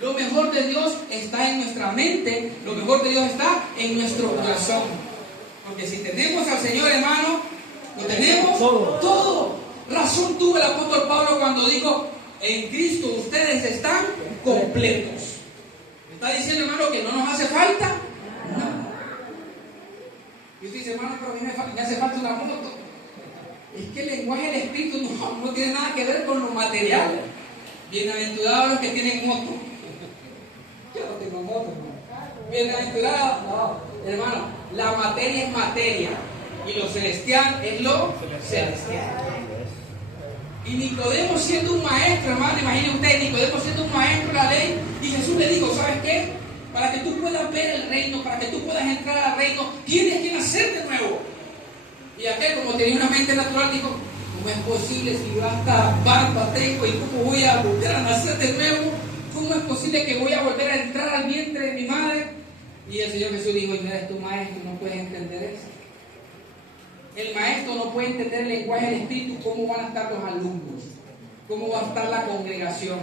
Lo mejor de Dios está en nuestra mente, lo mejor de Dios está en nuestro corazón. Porque si tenemos al Señor, hermano, lo tenemos todo. Razón tuvo el apóstol Pablo cuando dijo, en Cristo ustedes están completos. ¿Me está diciendo, hermano, que no nos hace falta nada? Y usted dice, hermano, pero me hace falta una moto. Es que el lenguaje del Espíritu no tiene nada que ver con lo material. Bienaventurados los que tienen moto. Yo no tengo moto, hermano. Bienaventurados, no, hermano, la materia es materia y lo celestial es lo celestial. Y Nicodemo siendo un maestro, hermano, imaginen ustedes, Nicodemo siendo un maestro de la ley, y Jesús le dijo, ¿sabes qué? Para que tú puedas ver el reino, para que tú puedas entrar al reino, tienes que nacer de nuevo. Y aquel, como tenía una mente natural, dijo, ¿cómo es posible si yo hasta barba tengo y cómo voy a volver a nacer de nuevo? ¿Cómo es posible que voy a volver a entrar al vientre de mi madre? Y el Señor Jesús dijo, y no eres tu maestro, no puedes entender eso. El maestro no puede entender el lenguaje del Espíritu, cómo van a estar los alumnos, cómo va a estar la congregación.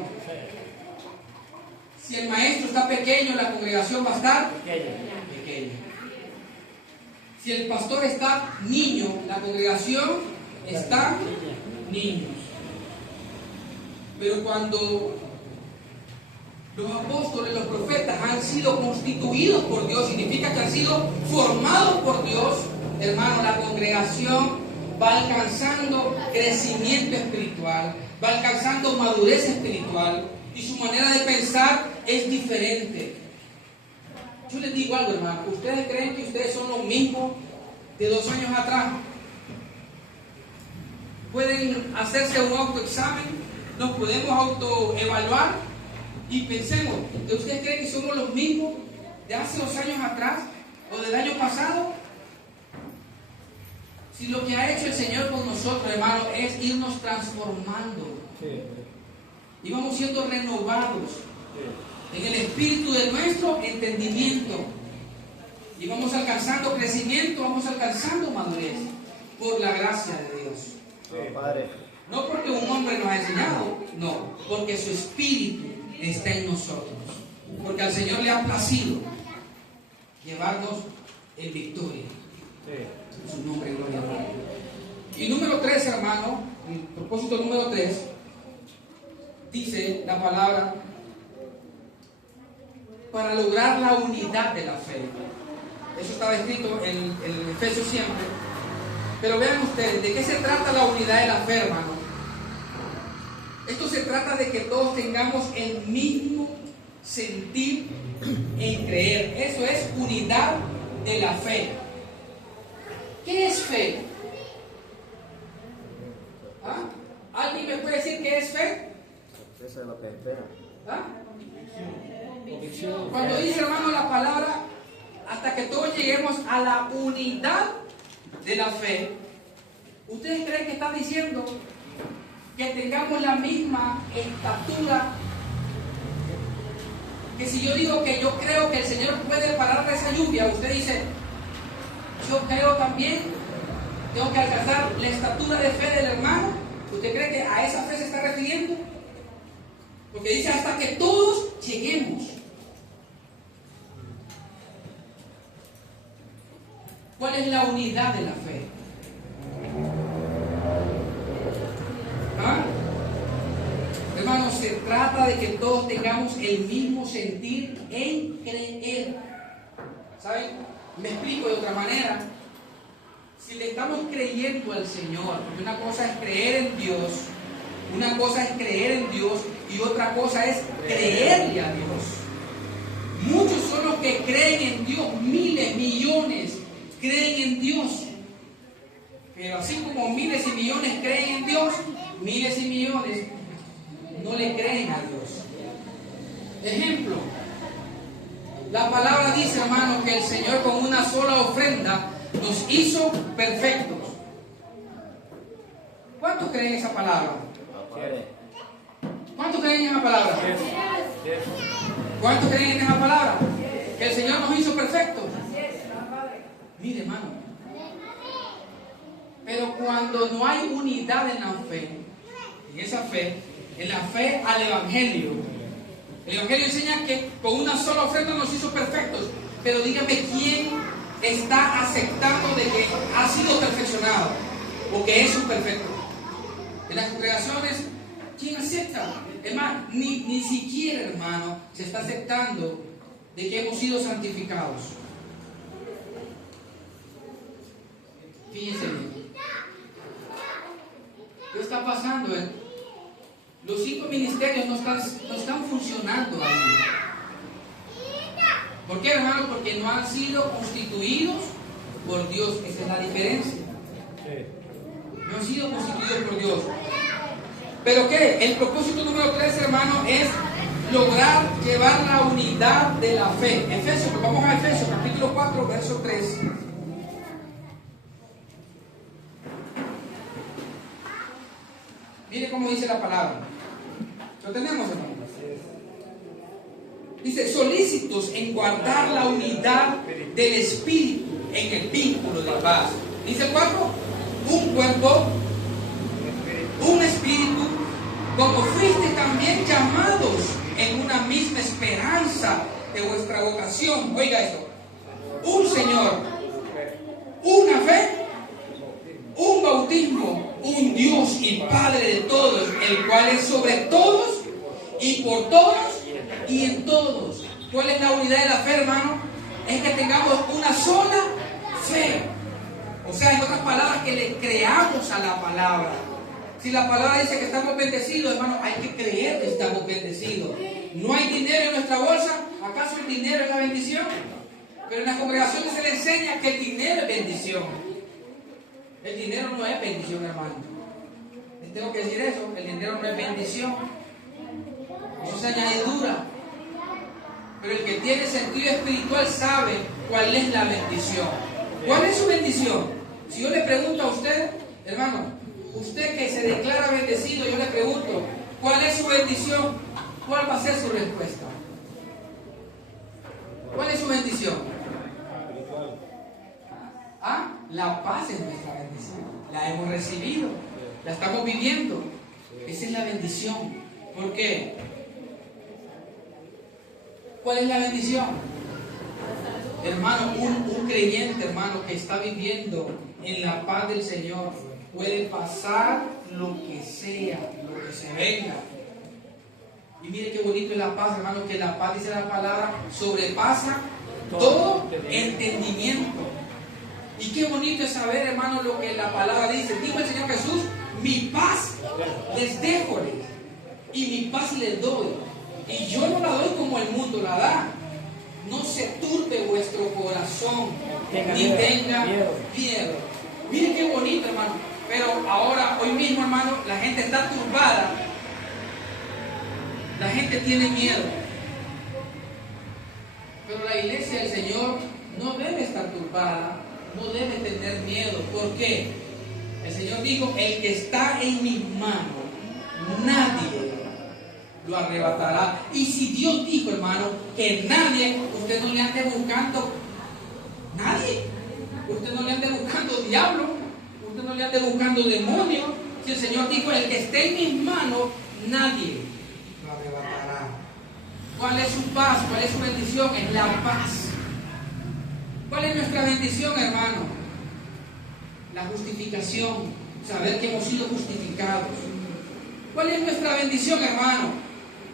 Si el maestro está pequeño, la congregación va a estar pequeña. Si el pastor está niño, la congregación está niños. Pero cuando los apóstoles, los profetas han sido constituidos por Dios, significa que han sido formados por Dios, hermano, la congregación va alcanzando crecimiento espiritual, va alcanzando madurez espiritual y su manera de pensar es diferente. Yo les digo algo, hermano, ¿ustedes creen que ustedes son los mismos de 2 años atrás? Pueden hacerse un autoexamen, nos podemos autoevaluar y pensemos, ¿ustedes creen que somos los mismos de hace 2 años atrás o del año pasado? Si lo que ha hecho el Señor con nosotros, hermano, es irnos transformando, y vamos siendo renovados en el espíritu de nuestro entendimiento, y vamos alcanzando crecimiento, vamos alcanzando madurez por la gracia de Dios. Padre. No porque un hombre nos ha enseñado, no, porque su espíritu está en nosotros, porque al Señor le ha placido llevarnos en victoria. Su nombre, gloria a Dios. Y número 3, hermano, el propósito número 3, dice la palabra, para lograr la unidad de la fe. Eso estaba escrito en Efesios siempre. Pero vean ustedes, ¿de qué se trata la unidad de la fe, hermano? Esto se trata de que todos tengamos el mismo sentir en creer. Eso es unidad de la fe. ¿Qué es fe? ¿Ah? ¿Alguien me puede decir qué es fe? Eso es lo que espera. ¿Ah? Cuando dice, hermano, la palabra, hasta que todos lleguemos a la unidad de la fe, ¿ustedes creen que está diciendo que tengamos la misma estatura? Que si yo digo que yo creo que el Señor puede parar esa lluvia, usted dice, yo creo también, tengo que alcanzar la estatura de fe del hermano. ¿Usted cree que a esa fe se está refiriendo? Porque dice hasta que todos lleguemos. ¿Cuál es la unidad de la fe? ¿Ah? Hermanos, se trata de que todos tengamos el mismo sentir en creer. ¿Saben? Me explico de otra manera. Si le estamos creyendo al Señor, porque una cosa es creer en Dios, una cosa es creer en Dios y otra cosa es creerle a Dios. Muchos son los que creen en Dios, miles, millones creen en Dios. Pero así como miles y millones creen en Dios, miles y millones no le creen a Dios. Ejemplo, la palabra dice, hermano, que el Señor con una sola ofrenda nos hizo perfectos. ¿Cuántos creen esa palabra? ¿Cuántos creen en esa palabra? ¿Cuántos creen en esa palabra? Que el Señor nos hizo perfectos. Mire, hermano, pero cuando no hay unidad en la fe, en esa fe, en la fe al Evangelio, el Evangelio enseña que con una sola ofrenda nos hizo perfectos. Pero dígame, ¿quién está aceptando de que ha sido perfeccionado o que es un perfecto? En las congregaciones, ¿quién acepta? Hermano, ni siquiera, hermano, se está aceptando de que hemos sido santificados. Fíjense bien. ¿Qué está pasando? Los 5 ministerios no están funcionando ahí. ¿Por qué, hermano? Porque no han sido constituidos por Dios. Esa es la diferencia. No han sido constituidos por Dios. ¿Pero qué? El propósito número 3, hermano, es lograr llevar la unidad de la fe. Efesios, pues vamos a Efesios, capítulo 4, verso 3. Mire cómo dice la palabra. ¿Lo tenemos, hermano? Dice, solícitos en guardar la unidad del Espíritu en el vínculo de paz. Dice el 4, un cuerpo, un espíritu, como fuiste también llamados en una misma esperanza de vuestra vocación. Oiga esto, un Señor, una fe, un bautismo, un Dios y Padre de todos, el cual es sobre todos y por todos y en todos. ¿Cuál es la unidad de la fe, hermano? Es que tengamos una sola fe. O sea, en otras palabras, que le creamos a la palabra. Si la palabra dice que estamos bendecidos, hermano, hay que creer que estamos bendecidos. No hay dinero en nuestra bolsa. ¿Acaso el dinero es la bendición? Pero en las congregaciones se le enseña que el dinero es bendición. El dinero no es bendición, hermano. Les tengo que decir eso. El dinero no es bendición. Eso es añadidura. Pero el que tiene sentido espiritual sabe cuál es la bendición. ¿Cuál es su bendición? Si yo le pregunto a usted, hermano, usted que se declara bendecido, yo le pregunto, ¿cuál es su bendición? ¿Cuál va a ser su respuesta? ¿Cuál es su bendición? Ah, la paz es nuestra bendición. La hemos recibido, la estamos viviendo. Esa es la bendición. ¿Por qué? ¿Cuál es la bendición? Hermano, un creyente, hermano, que está viviendo en la paz del Señor, puede pasar lo que sea, lo que se venga. Y mire qué bonito es la paz, hermano, que la paz, dice la palabra, sobrepasa todo entendimiento. Y qué bonito es saber, hermano, lo que la palabra dice. Dijo el Señor Jesús, mi paz les dejo, y mi paz les doy. Y yo no la doy como el mundo la da. No se turbe vuestro corazón, ni tenga miedo. Miren qué bonito, hermano. Pero ahora, hoy mismo, hermano, la gente está turbada. La gente tiene miedo. Pero la iglesia del Señor no debe estar turbada, no debe tener miedo. ¿Por qué? El Señor dijo, el que está en mis manos, nadie lo arrebatará. Y si Dios dijo, hermano, que nadie, usted no le ande buscando nadie, usted no le ande buscando diablo, usted no le ande buscando demonio. Si el Señor dijo, el que esté en mis manos, nadie lo arrebatará. ¿Cuál es su paz? ¿Cuál es su bendición? Es la paz. ¿Cuál es nuestra bendición, hermano? La justificación, saber que hemos sido justificados. ¿Cuál es nuestra bendición, hermano?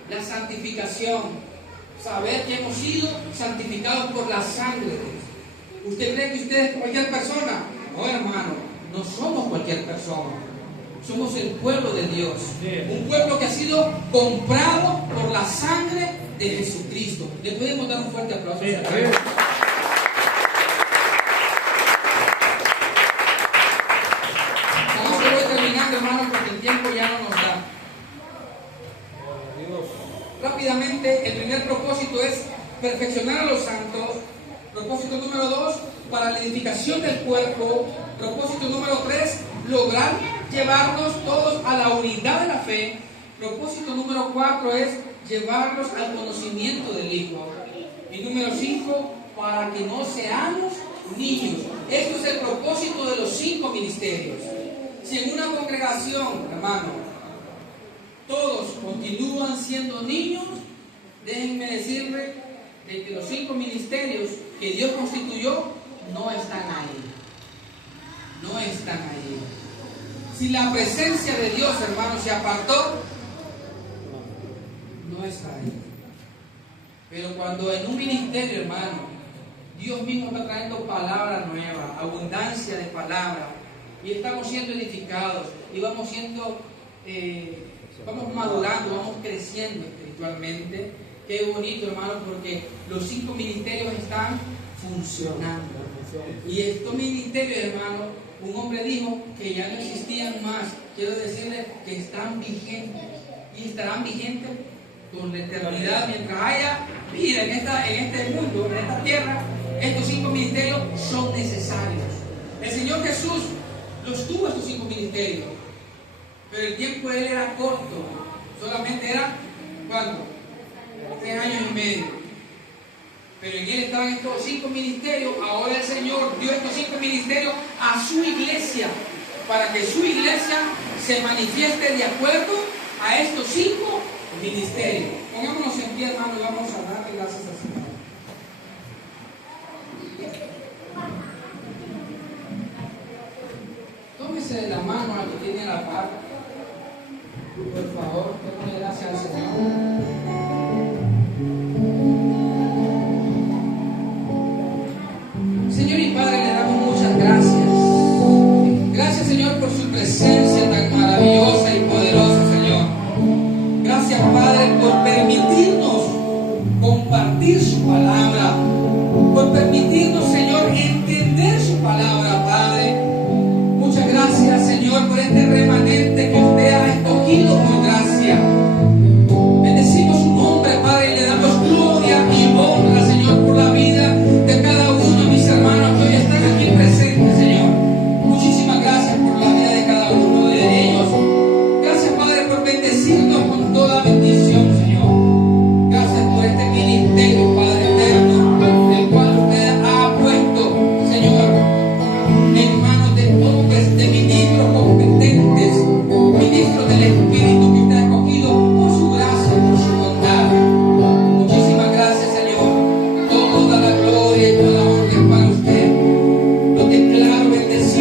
La santificación, saber que hemos sido santificados por la sangre de Dios. ¿Usted cree que usted es cualquier persona? No, hermano, no somos cualquier persona. Somos el pueblo de Dios. Un pueblo que ha sido comprado por la sangre de Jesucristo. ¿Le podemos dar un fuerte aplauso? Vamos a ir terminando, hermano, porque el tiempo ya no nos da. Rápidamente, el primer propósito es perfeccionar a los santos. Propósito número 2, para la edificación del cuerpo. Propósito número 3, lograr llevarnos todos a la unidad de la fe. Propósito número 4 es llevarnos al conocimiento del Hijo. Y número 5, para que no seamos niños. Esto es el propósito de los 5 ministerios. Si en una congregación, hermano, todos continúan siendo niños, déjenme decirles de que los 5 ministerios que Dios constituyó no están ahí. No están ahí. Si la presencia de Dios, hermano, se apartó, no está ahí. Pero cuando en un ministerio, hermano, Dios mismo está trayendo palabra nueva, abundancia de palabra, y estamos siendo edificados, y vamos siendo... vamos madurando, vamos creciendo espiritualmente. Qué bonito, hermano, porque los 5 ministerios están funcionando. Y estos ministerios, hermano, un hombre dijo que ya no existían más. Quiero decirle que están vigentes. Y estarán vigentes por la eternidad. Mientras haya vida en este mundo, en esta tierra, estos 5 ministerios son necesarios. El Señor Jesús los tuvo, estos 5 ministerios. Pero el tiempo de él era corto, solamente era, ¿cuánto? 3 años y medio. Pero en él estaban estos 5 ministerios. Ahora el Señor dio estos 5 ministerios a su iglesia, para que su iglesia se manifieste de acuerdo a estos 5 ministerios. Pongámonos en pie, hermano, y vamos a darle gracias al Señor. Tómese de la mano al que tiene la paz.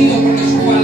porque su palabra